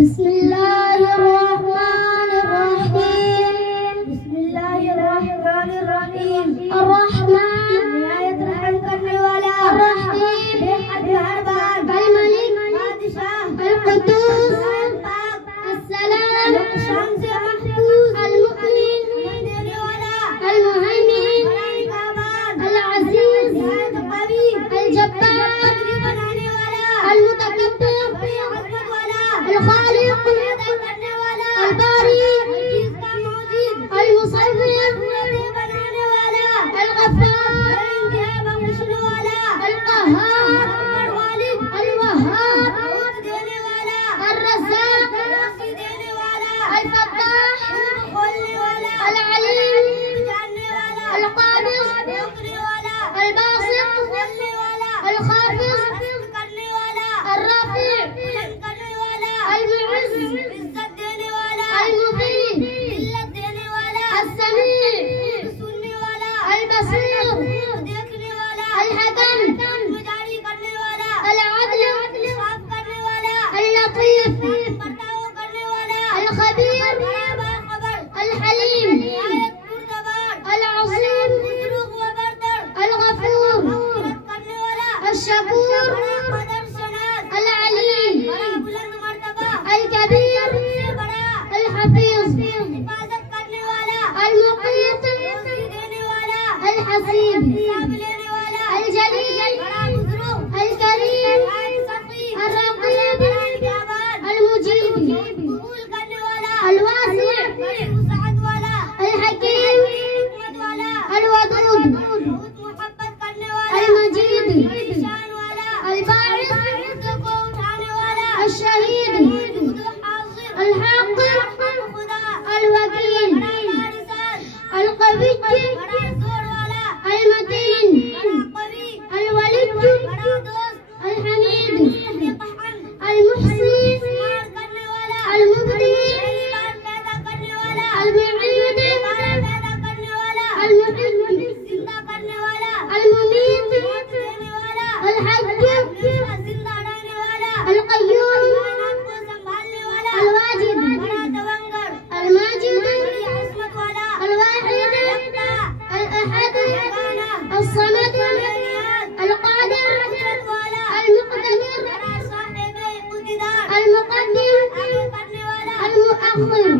بسم الله الرحمن الرحيم. بسم الله الرحمن الرحيم. الرحمن نهاية رحم करने वाला, الرहीम बेहद मेहरबान, الملك बादशाह, القدوस पाक, السلام नुकसान से महफूज, المؤमन देने वाला, المهيمن العزيز القوي, الجبار बनाने वाला, المتكبر الخالق الباري المصور الغفار القهار الوهاب الرزاق الفتاح العليم القابض الباسط الخافض الرافع المعز المذل السميع البصير الحكم العدل اللطيف الخبير الحليم العظيم الغفور الشكور العليم الكبير الحفيظ المقيت الحسيب الجليل الكريم الرقيب المجيب الواسع الحكيم الودود المجيد الباعث الشهيد الحق الوكيل القوي المتين الولي الحميد المحصي المبدي المعيد المحب المميت الحج القيوم الواجد الماجد الواحد الأحد الصمد القادر المقتدر المقدم المؤخر